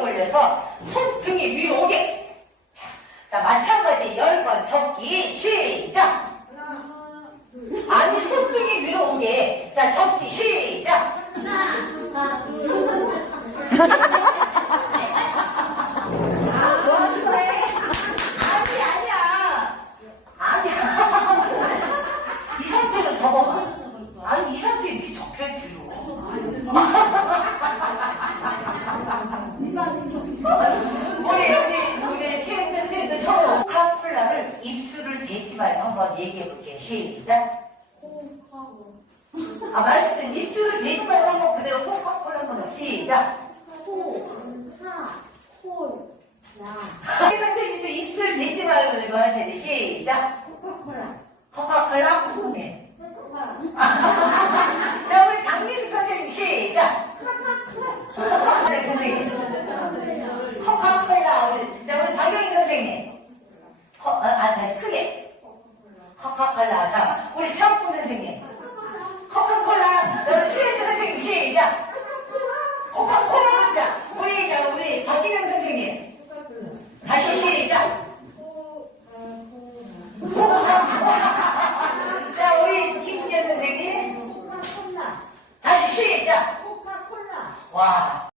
그래서 손등이 위로 오게. 자, 자 마찬가지 열번 접기 시작. 아니 손등이 위로 오게. 자 접기 시작. 아, 뭐 하는 거야? 아니, 아니야. 아니야. 이 상태로 접어봐. 아니, 이 상태에 이렇게 접혀, 뒤로. 우리 여기, 우리 태영 선생님도 처음 카플라를 입술을 대지 말고 한번 얘기해 볼게요. 시작. 아, 말씀, 입술을 대지 말고 한번 그대로 꼭 카플라 한번 시작. 태 선생님도 입술 대지 말고 하셔야 돼. 시작. 허, 아, 아, 다시 크게. 코카콜라. 자, 우리 차옥구 선생님. 코카콜라. 여러분, 트렌드 선생님, 시작. 코카콜라. 자, 우리, 자, 우리 박기정 선생님. 다시 시작. 자, 우리 김지현 선생님. 다시 시작. 와.